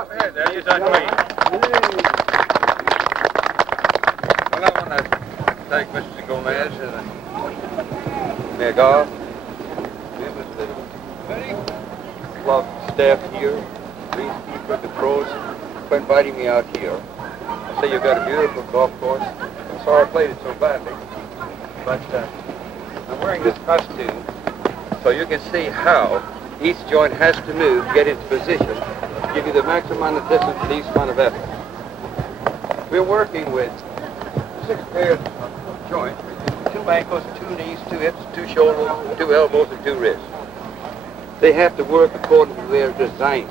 Yeah, there you are. Well, I want to thank Mr. Gomez and Mayor Goff, members of the very club staff here, greenskeeper, the pros, for inviting me out here. I say you've got a beautiful golf course. I'm sorry I played it so badly, but I'm wearing this costume so you can see how each joint has to move, get into position, to give you the maximum amount of distance and least amount of effort. We're working with 6 pairs of joints, 2 ankles, 2 knees, 2 hips, 2 shoulders, 2 elbows, and 2 wrists. They have to work according to their design.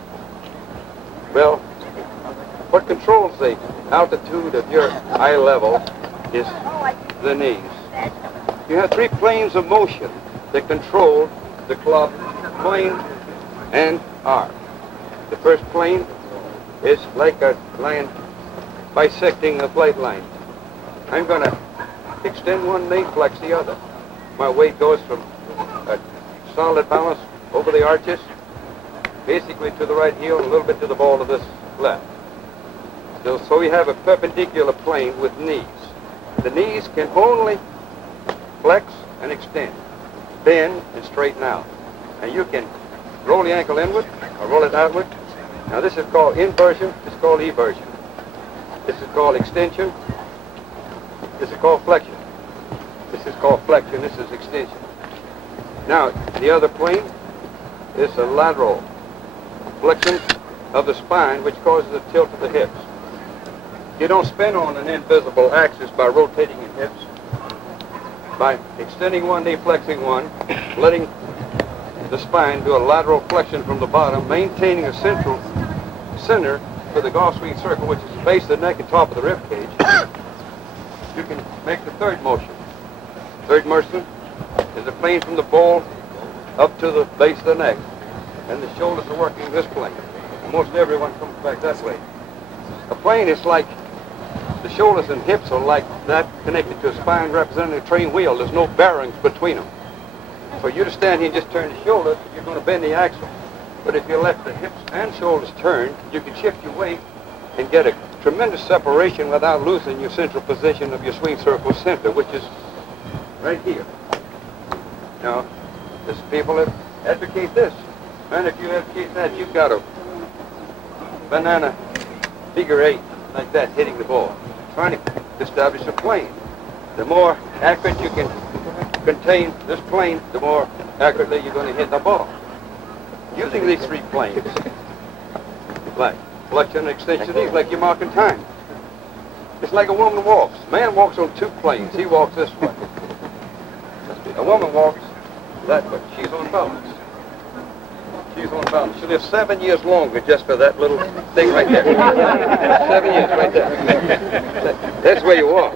Well, what controls the altitude of your eye level is the knees. You have 3 planes of motion that control the club plane and arm. The first plane is like a line bisecting the flight line. I'm going to extend one knee, flex the other. My weight goes from a solid balance over the arches, basically to the right heel, and a little bit to the ball of this left. So we have a perpendicular plane with knees. The knees can only flex and extend, bend and straighten out. And you can roll the ankle inward or roll it outward. Now this is called inversion, this is called eversion. This is called extension, this is called flexion. This is called flexion, this is extension. Now the other plane is a lateral flexion of the spine, which causes a tilt of the hips. You don't spin on an invisible axis by rotating your hips, by extending one knee, flexing one, letting the spine do a lateral flexion from the bottom, maintaining a central center for the golf swing circle, which is the base of the neck and top of the rib cage. You can make the third motion. Third motion is a plane from the ball up to the base of the neck, and the shoulders are working this plane. And most everyone comes back that way. A plane is like the shoulders and hips are like that connected to a spine representing a train wheel. There's no bearings between them. For you to stand here and just turn the shoulders, you're going to bend the axle. But if you let the hips and shoulders turn, you can shift your weight and get a tremendous separation without losing your central position of your swing circle center, which is right here. Now, there's people that advocate this. And if you advocate that, you've got a banana figure 8 like that hitting the ball, trying to establish a plane. The more accurate you can contain this plane, the more accurately you're going to hit the ball. Using these 3 planes, like flexion and extension, these like you're marking time. It's like a woman walks. Man walks on 2 planes. He walks this way. A woman walks that way. She's on balance. She's on balance. She'll live 7 years longer just for that little thing right there. 7 years right there. That's where you walk.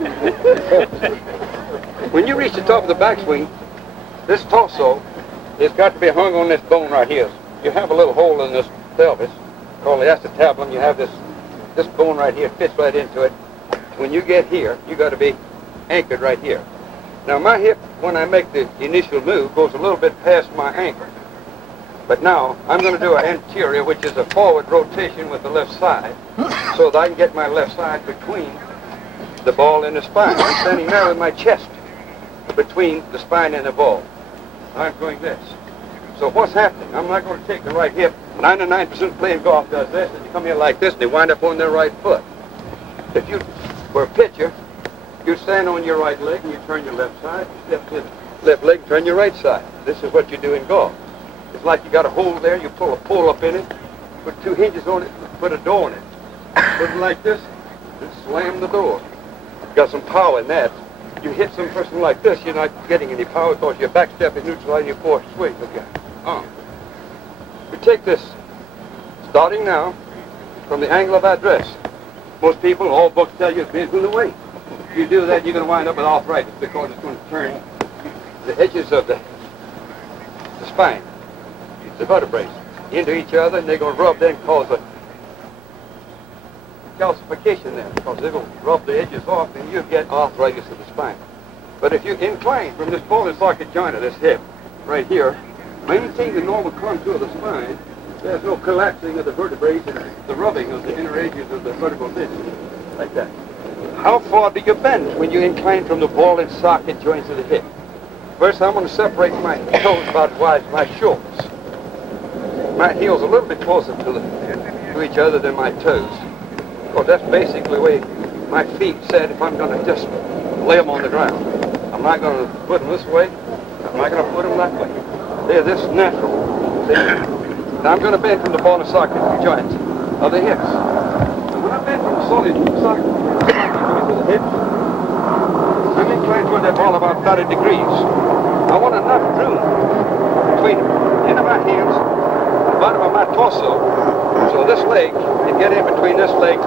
When you reach the top of the backswing, this torso has got to be hung on this bone right here. You have a little hole in this pelvis called the acetabulum. You have this bone right here, fits right into it. When you get here, you got to be anchored right here. Now my hip, when I make the initial move, goes a little bit past my ankle. But now I'm going to do an anterior, which is a forward rotation with the left side, so that I can get my left side between the ball and the spine. I'm standing now with my chest between the spine and the ball. I'm doing this. So what's happening? I'm not going to take the right hip. 99% of playing golf does this, and you come here like this, and they wind up on their right foot. If you were a pitcher, you stand on your right leg, and you turn your left side, you step to the left leg, turn your right side. This is what you do in golf. It's like you got a hole there, you pull a pole up in it, put 2 hinges on it, put a door in it. Put it like this, and slam the door. Got some power in that. You hit some person like this, you're not getting any power because your back step is neutralizing your forward swing of your arm. You take this, starting now, from the angle of address. Most people, all books tell you it's bent from the weight. If you do that, you're going to wind up with arthritis because it's going to turn the edges of the spine, the vertebrae, into each other, and they're going to rub there and cause a calcification there, because they're going to rub the edges off and you get arthritis of the spine. But if you incline from this ball and socket joint of this hip right here, maintain the normal contour of the spine, There's no collapsing of the vertebrae and the rubbing of the inner edges of the vertebral disc, like that. How far do you bend when you incline from the ball and socket joints of the hip? First, I'm going to separate my toes about wide my shoulders. My heels a little bit closer to each other than my toes. Well, that's basically the way my feet said if I'm going to just lay them on the ground. I'm not going to put them this way. I'm not going to put them that way. They're this natural. See? Now I'm going to bend from the ball and socket joints of the hips. And when I bend from the solid socket joints of the hips, I'm inclined toward that ball about 30 degrees. I want enough room between the end of my hands and the bottom of my torso so this leg can get in between this leg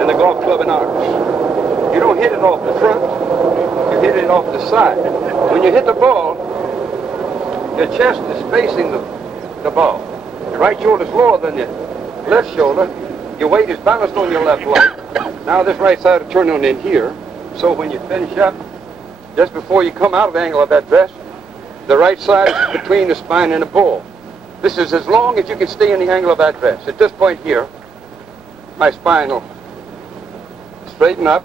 and the golf club and arms. You don't hit it off the front, you hit it off the side. When you hit the ball, your chest is facing the ball. Your right shoulder is lower than your left shoulder. Your weight is balanced on your left leg. Now this right side will turn on in here. So when you finish up, just before you come out of the angle of address, the right side is between the spine and the ball. This is as long as you can stay in the angle of address. At this point here, my spine will straighten up,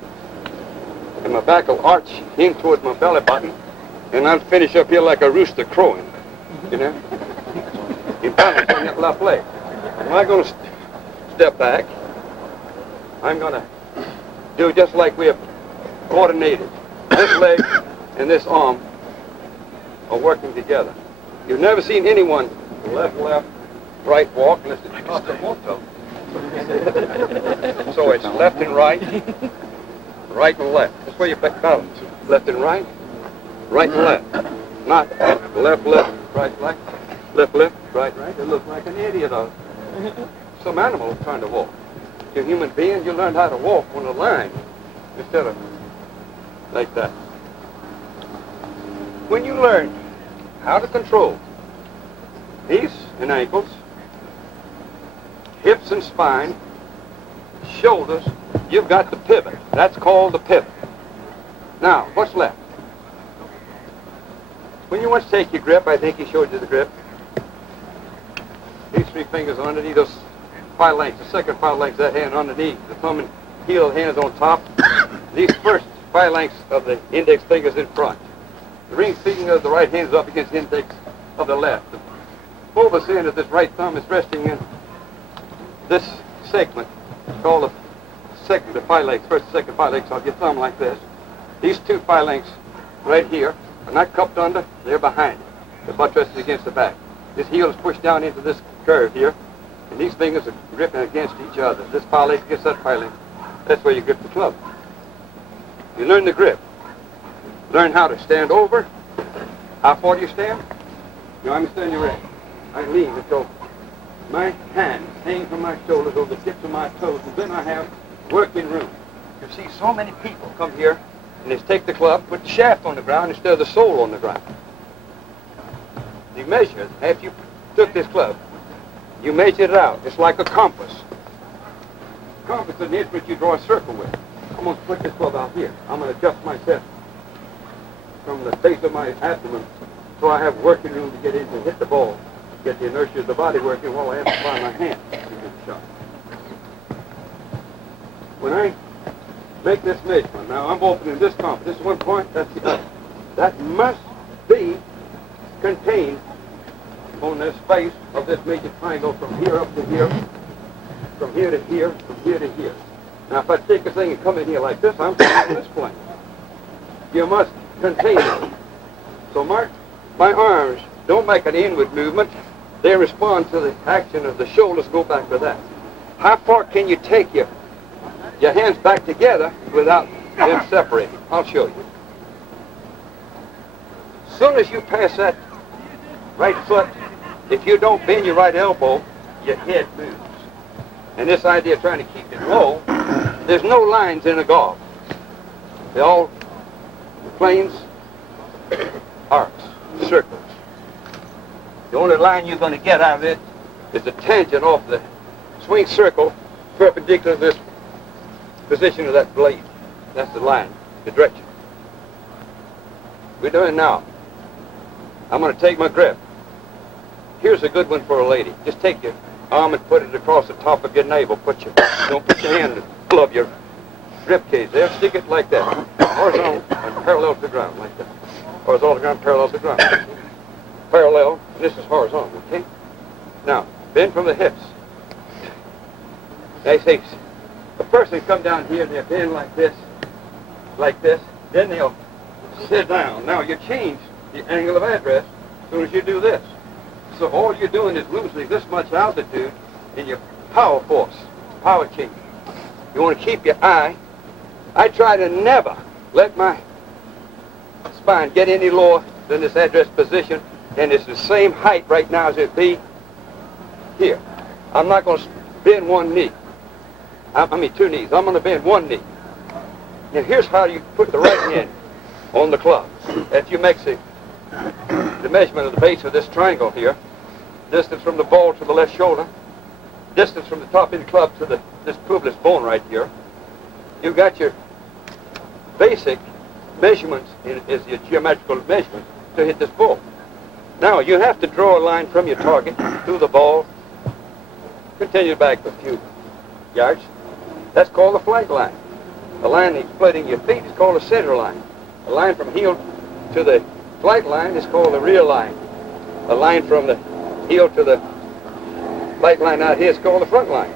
and my back will arch in towards my belly button, and I'll finish up here like a rooster crowing, you know? In balance on that left leg. I'm not going to step back. I'm going to do just like we have coordinated. This leg and this arm are working together. You've never seen anyone left, right walk unless it's just a motto. So it's left and right and left. That's where you balance. Left and right and left. Not left, right, left, right. It looks like an idiot of some animal trying to walk. You're a human being, you learn how to walk on a line instead of like that. When you learn how to control knees and ankles, hips and spine, shoulders, you've got the pivot. That's called the pivot. Now, what's left? When you once take your grip, I think he showed you the grip. These three fingers are underneath those phalanx, the second phalanx, that hand underneath, the thumb and heel hands on top. These first phalanx of the index fingers in front. The ring finger of the right hand is up against the index of the left. The bulbous end of this right thumb is resting in this segment called the phalanx, first and second phalanx of your thumb like this. These two phalanx right here are not cupped under, they're behind it. The butt rests against the back. This heel is pushed down into this curve here, and these fingers are gripping against each other. This phalanx against that phalanx. That's where you grip the club. You learn the grip. Learn how to stand over. How far do you stand? Now I'm standing erect. I lean until my hands hang from my shoulders over the tips of my toes, and then I have working room. You see so many people come here and they take the club, put the shaft on the ground instead of the sole on the ground. You measure it. After you took this club, you measure it out. It's like a compass. Compass is an instrument you draw a circle with. I'm going to put this club out here. I'm going to adjust myself from the base of my abdomen so I have working room to get in to hit the ball, get the inertia of the body working while I amplify my hand to get the shot. When I make this measurement, now I'm opening this compass. This is one point, that's the other. That must be contained on the space of this major triangle from here up to here, from here to here, from here to here. Now if I take this thing and come in here like this, I'm taking this plane. You must contain it. So my arms don't make an inward movement. They respond to the action of the shoulders, go back to that. How far can you take your hands back together without them separating? I'll show you. As soon as you pass that right foot, if you don't bend your right elbow, your head moves. And this idea of trying to keep it low, there's no lines in a golf. They're all planes, arcs, circles. The only line you're going to get out of it is the tangent off the swing circle perpendicular to this position of that blade. That's the line, the direction. We're doing now. I'm going to take my grip. Here's a good one for a lady. Just take your arm and put it across the top of your navel. Don't put your hand above your rib cage there. Stick it like that, horizontal and parallel to the ground, like that. Horizontal to the ground, parallel to the ground. Parallel, and this is horizontal, okay? Now, bend from the hips. They say, a person come down here and they bend like this, then they'll sit down. Now, you change the angle of address as soon as you do this. So all you're doing is losing this much altitude in your power force, power change. You want to keep your eye. I try to never let my spine get any lower than this address position, and it's the same height right now as it be here. I'm not going to bend one knee. I mean two knees. I'm going to bend one knee. Now here's how you put the right hand on the club. After you make the measurement of the base of this triangle here, distance from the ball to the left shoulder, distance from the top of the club to this pubis bone right here, you got your basic measurements is your geometrical measurement to hit this ball. Now you have to draw a line from your target to the ball, continue back a few yards. That's called the flight line. The line that's splitting your feet is called the center line. The line from heel to the flight line is called the rear line. The line from the heel to the flight line out here is called the front line.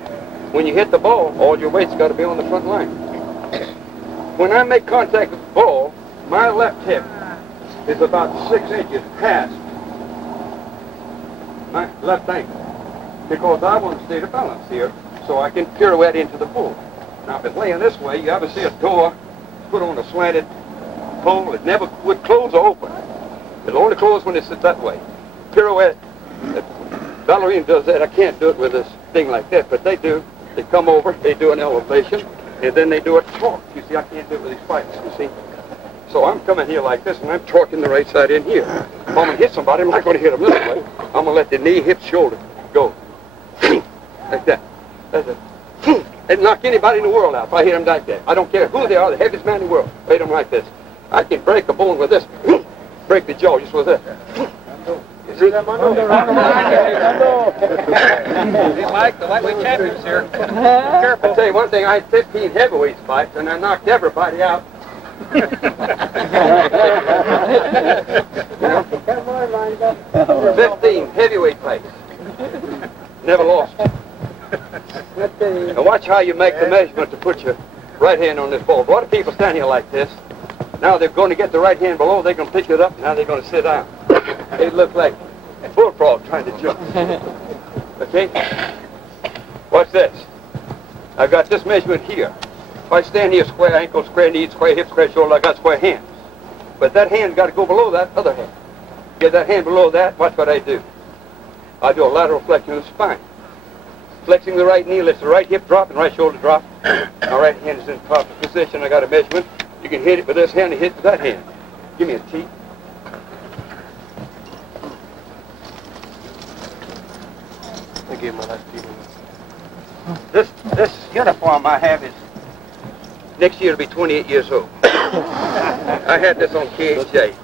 When you hit the ball, all your weight's got to be on the front line. When I make contact with the ball, my left hip is about 6 inches past my left ankle, because I want to stay the balance here so I can pirouette into the pool. Now, if it's laying this way, you ever see a door put on a slanted pole? It never would close or open. It'll only close when it's that way. Pirouette, the ballerina does that. I can't do it with this thing like that, but they do. They come over, they do an elevation, and then they do a torque. You see, I can't do it with these spikes, you see. So I'm coming here like this, and I'm torquing the right side in here. If I'm going to hit somebody, I'm not going to hit them this way. I'm going to let the knee, hip, shoulder go. Like that. That's it. And knock anybody in the world out if I hit them like that. I don't care who they are, the heaviest man in the world. I hit them like this. I can break a bone with this. Break the jaw just with this. You see that, Mondo? Mike, the lightweight champions here. Careful. I'll tell you one thing, I had 15 heavyweight fights, and I knocked everybody out. 15 heavyweight fights. Never lost. Now watch how you make the measurement to put your right hand on this ball. A lot of people stand here like this. Now they're going to get the right hand below, they're going to pick it up, now they're going to sit down. They look like a bullfrog trying to jump. Okay? Watch this. I've got this measurement here. If I stand here, square ankle, square knee, square hip, square shoulder, I got square hands. But that hand's got to go below that other hand. Get that hand below that, watch what I do. I do a lateral flexion of the spine. Flexing the right knee, lets the right hip drop and right shoulder drop. My right hand is in proper position. I got a measurement. You can hit it with this hand and hit it with that hand. Give me a T. I gave my last T. This uniform I have is, next year it'll be 28 years old. I had this on KHJ.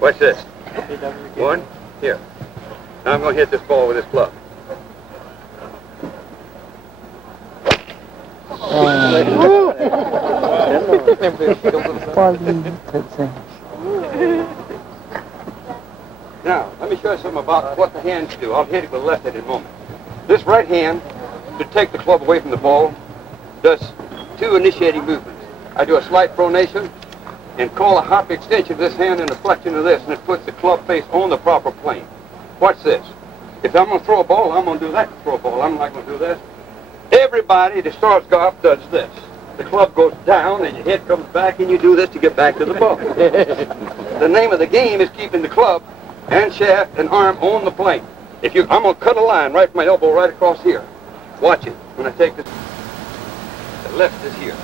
Watch this. One, here. Now I'm going to hit this ball with this club. Now, let me show you something about what the hands do. I'll hit it with the left hand in a moment. This right hand, to take the club away from the ball, does two initiating movements. I do a slight pronation and call a hop extension of this hand and a flexion of this, and it puts the club face on the proper plane. Watch this. If I'm going to throw a ball, I'm going to do that to throw a ball. I'm not going to do this. Everybody that starts golf does this. The club goes down and your head comes back and you do this to get back to the ball. The name of the game is keeping the club and shaft and arm on the plane. I'm going to cut a line right from my elbow right across here. Watch it. When I take this, the left is here.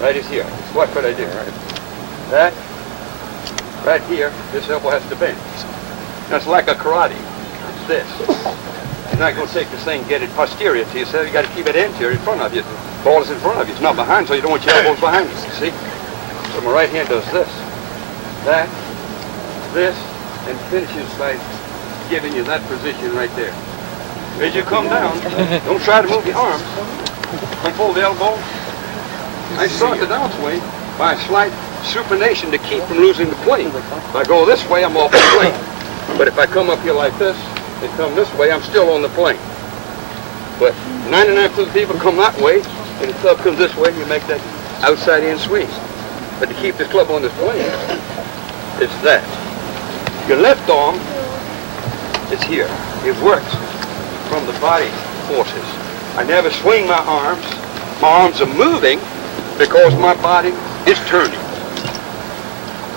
Right is here. Just watch what I do. That, right here, this elbow has to bend. That's like a karate. It's this. You're not going to take this thing and get it posterior to you, so you got to keep it anterior in front of you. The ball is in front of you. It's not behind, so you don't want your elbows behind you, see? So my right hand does this, that, this, and finishes by giving you that position right there. as you come down, don't try to move your arms. I pull the elbow. I start the downswing by a slight supination to keep from losing the plane. If I go this way, I'm off the plane. But if I come up here like this and come this way, I'm still on the plane. But 99% of the people come that way, and the club comes this way, and you make that outside in swing. But to keep this club on this plane, it's that. Your left arm is here. It works from the body forces. I never swing my arms. My arms are moving because my body is turning.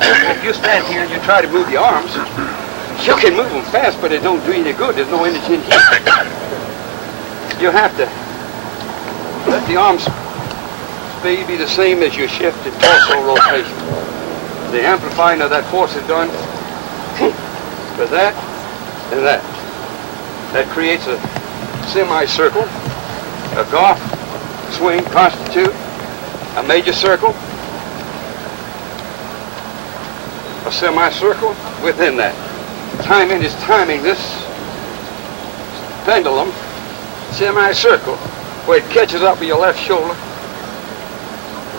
If you stand here and you try to move your arms, you can move them fast, but it don't do you any good. There's no energy in here. You have to let the arms speed be the same as your shift in torso rotation. The amplifying of that force is done for that and that. That creates a semicircle. A golf swing constitutes a major circle, a semicircle within that. Timing is timing this pendulum semicircle where it catches up with your left shoulder,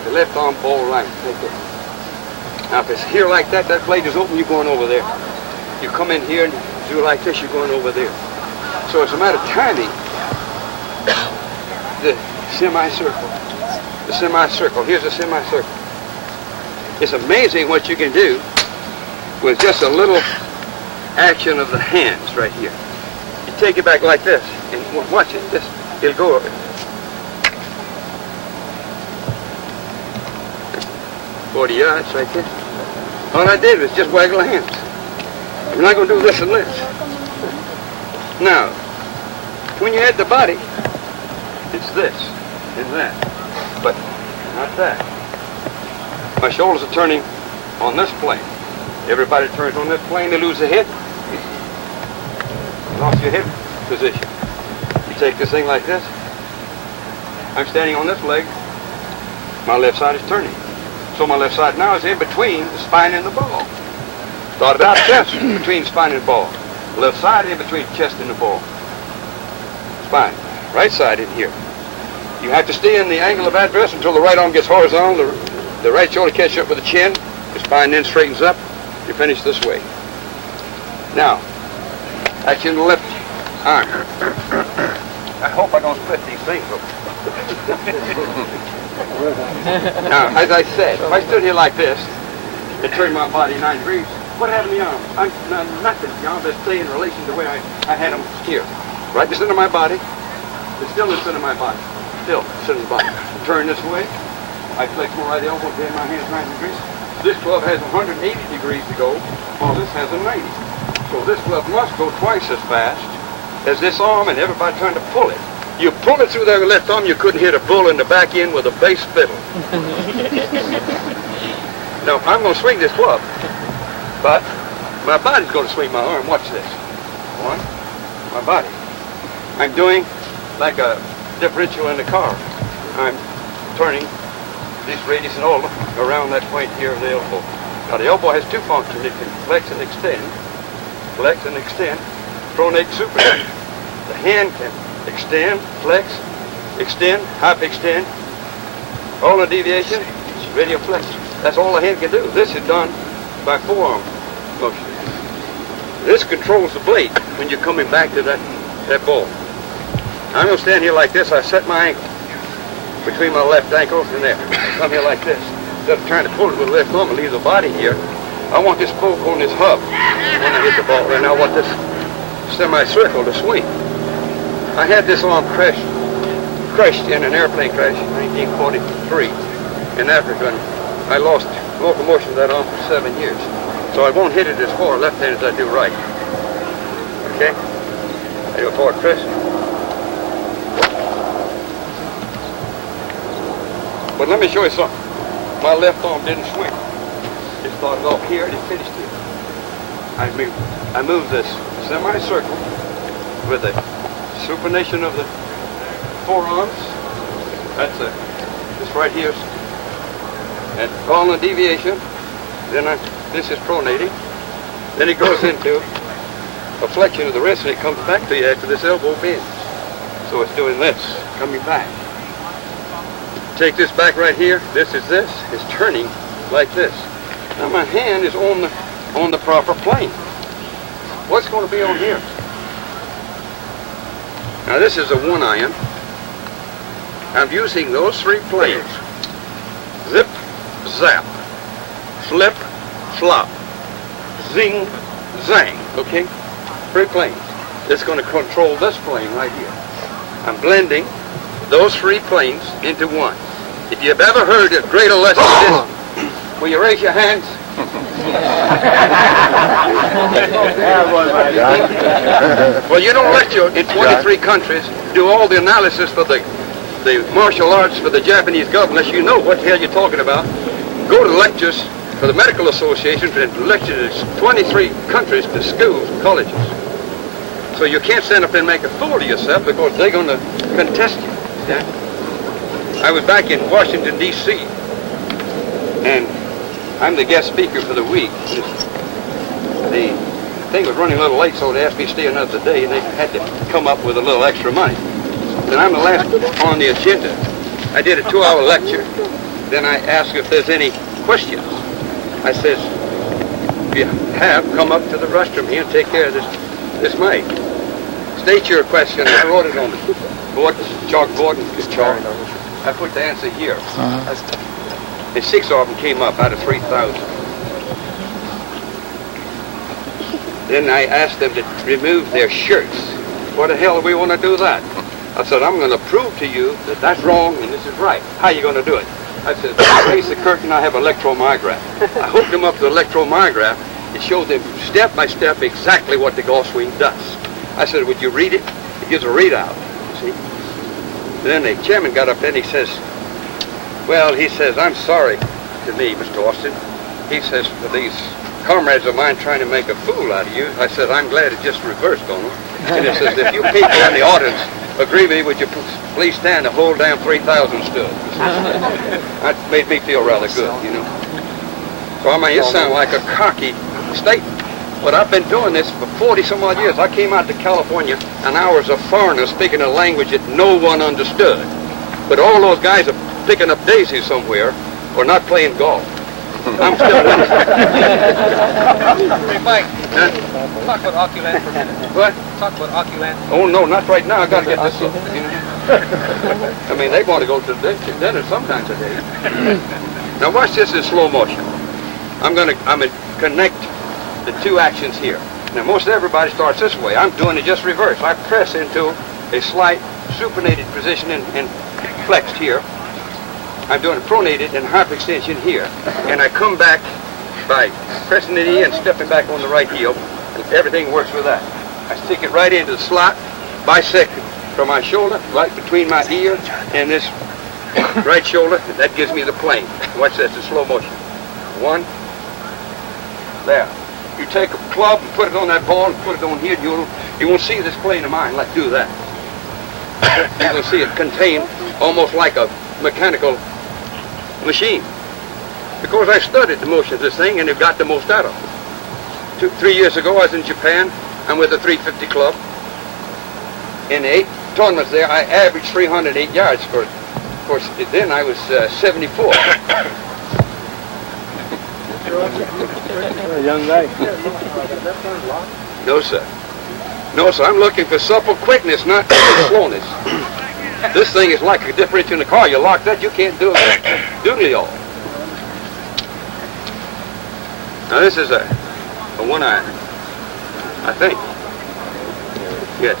the left arm ball line. Like that. Now if it's here like that, that blade is open, you're going over there. You come in here and do like this, you're going over there. So it's a matter of timing the semicircle. The semicircle. Here's a semicircle. It's amazing what you can do with just a little action of the hands right here. You take it back like this and watch it. This, it'll go over. 40 yards right there. All I did was just waggle the hands. I'm not going to do this and this. Now, when you add the body, it's this and that, but not that. My shoulders are turning on this plane. Everybody turns on this plane, they lose the hip. You lost your hip position. You take this thing like this. I'm standing on this leg. My left side is turning. So my left side now is in between the spine and the ball. Started out chest between spine and ball. Left side in between chest and the ball. Spine. Right side in here. You have to stay in the angle of address until the right arm gets horizontal, the right shoulder catches up with the chin, the spine then straightens up. You finish this way. Now, action in the left arm. I hope I don't split these things. Now, as I said, if I stood here like this and turned my body 9 degrees, what happened to the arms? Nothing. The arms that stay in relation to the way I had them here. Right in the center of my body. It's still in the center of my body. Still in the center of the body. Turn this way. I flex my right elbow, bend my hands 90 degrees. This glove has 180 degrees to go, while this has a 90. So this glove must go twice as fast as this arm, and everybody trying to pull it. You pull it through their left arm, you couldn't hit a bull in the back end with a bass fiddle. Now, I'm going to swing this club, but my body's going to swing my arm. Watch this. One, my body. I'm doing like a differential in the car. I'm turning this radius and all around that point here of the elbow. Now, the elbow has two functions. It can flex and extend, pronate, supinate. The hand can extend, flex, extend, hop extend, all the deviation, radial flexion. That's all the hand can do. This is done by forearm motion. This controls the blade when you're coming back to that ball. I'm going to stand here like this. I set my ankle between my left ankle and there. I come here like this. Instead of trying to pull it with the left arm and leave the body here, I want this poke on this hub when I hit the ball. And I want this semicircle to swing. I had this arm crushed in an airplane crash in 1943 in Africa. And I lost locomotion of that arm for 7 years. So I won't hit it as far left-handed as I do right. Okay? I go forward, Chris. But let me show you something. My left arm didn't swing. It started off here and it finished here. I moved this semicircle with the supination of the forearms. That's this right here. And all the deviation. Then this is pronating. Then it goes into a flexion of the wrist and it comes back to you after this elbow bends. So it's doing this, coming back. Take this back right here. This is this. It's turning like this. Now my hand is on the proper plane. What's going to be on here? Now this is a 1-iron. I'm using those 3 planes. Zip, zap, flip, flop, zing, zang. Okay? 3 planes. It's going to control this plane right here. I'm blending those 3 planes into one. If you've ever heard a greater lesson than this, will you raise your hands? Well, you don't lecture in 23 countries, do all the analysis for the martial arts for the Japanese government, unless you know what the hell you're talking about. Go to lectures for the medical associations and lecture in 23 countries to schools and colleges. So you can't stand up there and make a fool of yourself because they're going to contest you. Yeah? I was back in Washington, D.C., and I'm the guest speaker for the week. The thing was running a little late, so they asked me to stay another day, and they had to come up with a little extra money. Then I'm the last on the agenda. I did a 2-hour lecture. Then I asked if there's any questions. I says, if you have, come up to the restroom here and take care of this mic. State your question. I wrote it on the board, chalkboard, and chalk. I put the answer here. And 6 of them came up out of 3,000. Then I asked them to remove their shirts. What the hell do we want to do that? I said, I'm going to prove to you that that's wrong and this is right. How are you going to do it? I said, face the curtain, I have electromyograph. I hooked them up to the electromyograph. It showed them step by step exactly what the golf swing does. I said, would you read it? It gives a readout, see? Then the chairman got up there and he says, well, he says, I'm sorry to me, Mr. Austin. He says, for these comrades of mine trying to make a fool out of you, I said, I'm glad it just reversed on them. And he says, if you people in the audience agree with me, would you please stand and hold down 3,000 stood? That made me feel rather good, you know. So I mean, it sounds like a cocky statement. But I've been doing this for 40 some odd years. I came out to California and I was a foreigner speaking a language that no one understood. But all those guys are picking up daisies somewhere or not playing golf. I'm still winning. Hey, Mike, talk about Oculant for a minute. What? Talk about Oculant. Oh, no, not right now. I've got to get this up. You know? I mean, they want to go to dinner sometimes a day. Now watch this in slow motion. I'm going to connect the 2 actions here. Now most everybody starts this way. I'm doing it just reverse. I press into a slight supinated position and flexed here. I'm doing a pronated and hyperextension here. And I come back by pressing the knee and stepping back on the right heel. And everything works with that. I stick it right into the slot, bisect from my shoulder, right between my ear and this right shoulder. That gives me the plane. Watch this in slow motion. 1, there. You take a club and put it on that ball and put it on here, you won't see this plane of mine like do that. You're going to see it contained almost like a mechanical machine. Because I studied the motion of this thing and they've got the most out of it. 3 years ago I was in Japan. I'm with a 350 club. In the 8 tournaments there, I averaged 308 yards for it. Of course, then I was 74. Young guy. No, sir. No, sir. I'm looking for supple quickness, not slowness. This thing is like a differential in the car. You lock that, you can't do it. Doodly all. Now this is a 1-iron, I think. Yes.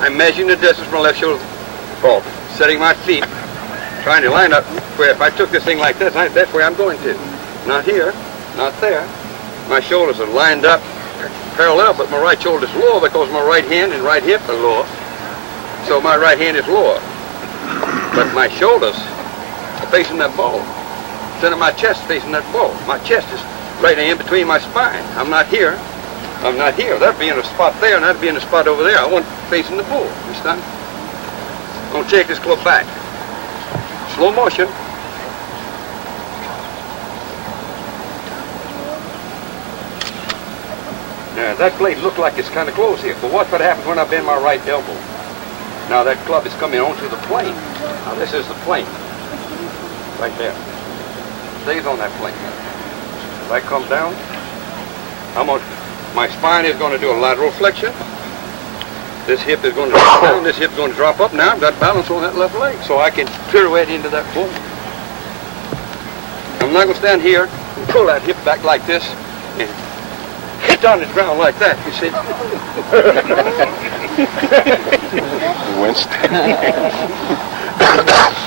I'm measuring the distance from my left shoulder forward, setting my feet, trying to line up where if I took this thing like this, that's where I'm going to. Not here, not there. My shoulders are lined up parallel, but my right shoulder is lower because my right hand and right hip are lower. So my right hand is lower. But my shoulders are facing that ball. Center of my chest facing that ball. My chest is right in between my spine. I'm not here. I'm not here. That'd be in a spot there, and that'd be in a spot over there. I want facing the ball. Understand? I'm going to take this club back. Slow motion. Now, that blade looked like it's kind of close here, but what would happen when I bend my right elbow? Now that club is coming onto the plane. Now this is the plane. Right there. Stays on that plane. As I come down, my spine is going to do a lateral flexion. This hip is going to drop down, this hip is going to drop up. Now I've got balance on that left leg, so I can pirouette into that floor. I'm not going to stand here and pull that hip back like this and hit down the ground like that, you see.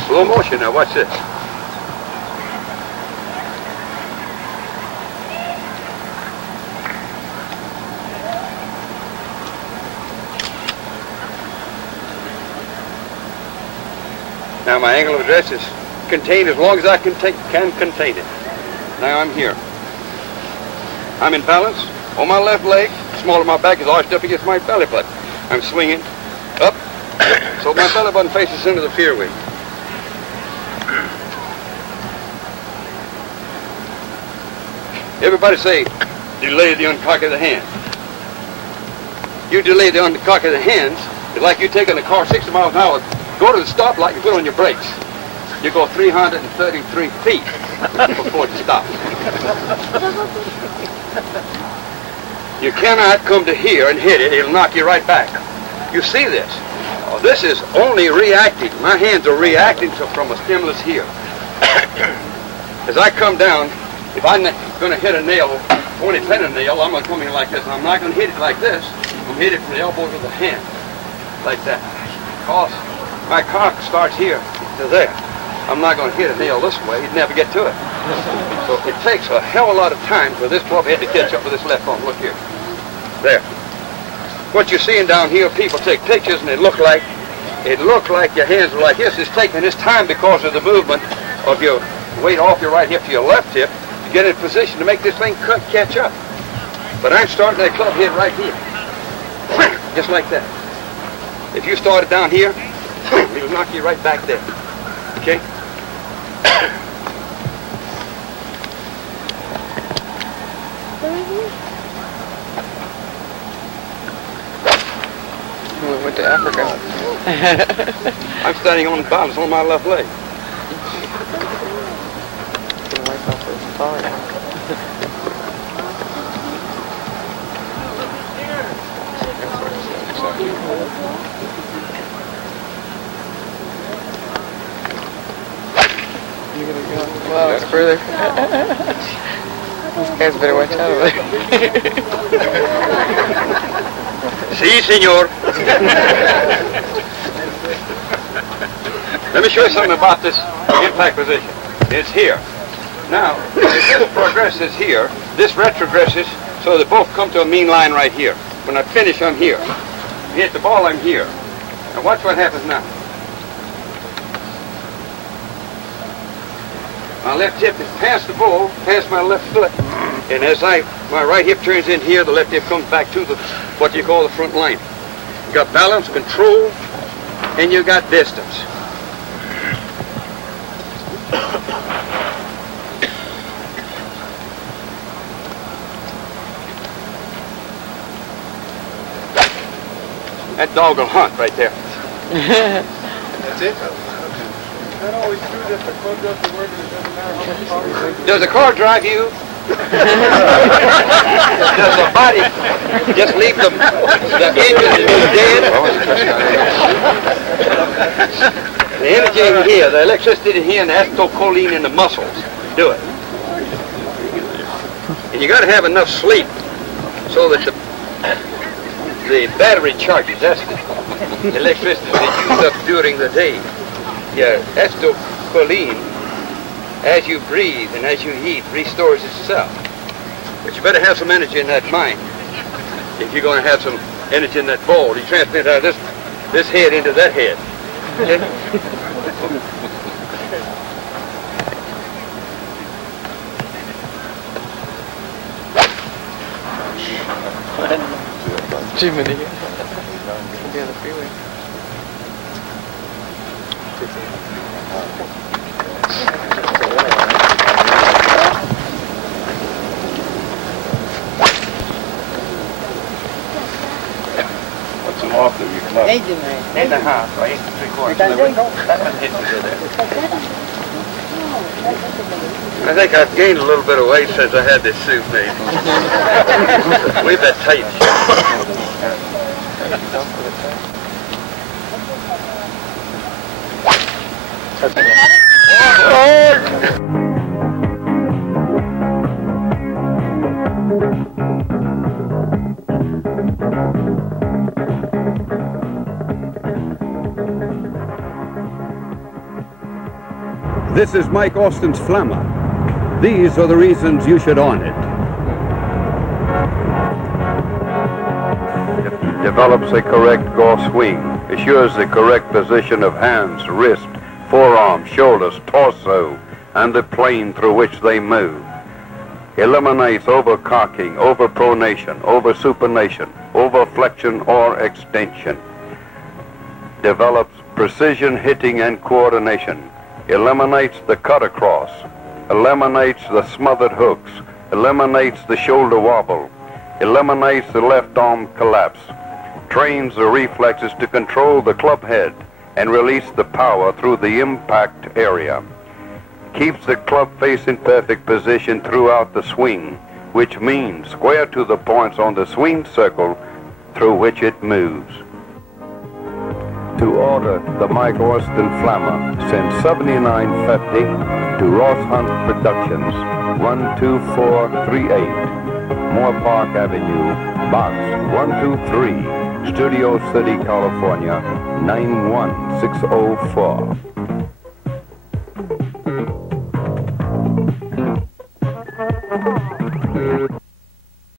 Slow motion now, watch this. Now my angle of address is contained as long as I can contain it. Now I'm here. I'm in balance on my left leg. Small of my back is arched up against my belly button. I'm swinging up so my belly button faces into the fairway. Everybody say, delay the uncock of the hand. You delay the uncock of the hands, it's like you're taking a car 60 miles an hour. Go to the stoplight and put on your brakes. You go 333 feet before it stops. You cannot come to here and hit it. It'll knock you right back. You see this? Oh, this is only reacting. My hands are reacting from a stimulus here. As I come down, if I'm going to hit a nail, 20-penny nail, I'm going to come in like this. I'm not going to hit it like this. I'm going to hit it from the elbow to the hand. Like that. Because my cock starts here to there. I'm not going to hit a nail this way. You'd never get to it. So it takes a hell of a lot of time for this club head to catch up with this left arm. Look here. There. What you're seeing down here, people take pictures and it look like your hands are like this. It's taking this time because of the movement of your weight off your right hip to your left hip to get in position to make this thing catch up. But I'm starting that club head right here. Just like that. If you started down here, it'll knock you right back there. Okay? We went to Africa. I'm standing on balance on my left leg. Wow, it's further. These guys better watch out over there. Si, senor. Let me show you something about this impact position. It's here. Now, if this progresses here, this retrogresses, so they both come to a mean line right here. When I finish, I'm here. You hit the ball, I'm here. Now watch what happens now. My left hip is past the ball, past my left foot, and as my right hip turns in here, the left hip comes back to the what you call the front line. You got balance, control, and you got distance. That dog will hunt right there. That's it? Is that always true that the club does the work and it doesn't matter how much power you bring? Does the car drive you? Does the body just leave the engine dead? The energy in here, the electricity in here, and the acetylcholine in the muscles do it. And you got to have enough sleep so that the battery charges. That's the electricity that you use up during the day. Yeah, acetylcholine, as you breathe and as you eat, restores itself. But you better have some energy in that mind. If you're going to have some energy in that ball, you transmit out of this head into that head. Okay? Jiminy. Should be on the freeway. What's the off of your club. 8.5 or 8 3/4. That one hits you there. I think I've gained a little bit of weight since I had this suit made. We've been tight. This is Mike Austin's Flammer. These are the reasons you should own it. Develops a correct gore swing, assures the correct position of hands, wrist, forearm, shoulders, torso, and the plane through which they move. Eliminates over-cocking, over-pronation, over-supination, over-flexion or extension. Develops precision hitting and coordination. Eliminates the cut across, eliminates the smothered hooks, eliminates the shoulder wobble, eliminates the left arm collapse, trains the reflexes to control the club head and release the power through the impact area. Keeps the club face in perfect position throughout the swing, which means square to the points on the swing circle through which it moves. To order the Mike Austin Flammer, send $79.50 to Ross Hunt Productions, 12438, Moore Park Avenue, Box 123, Studio City, California, 91604.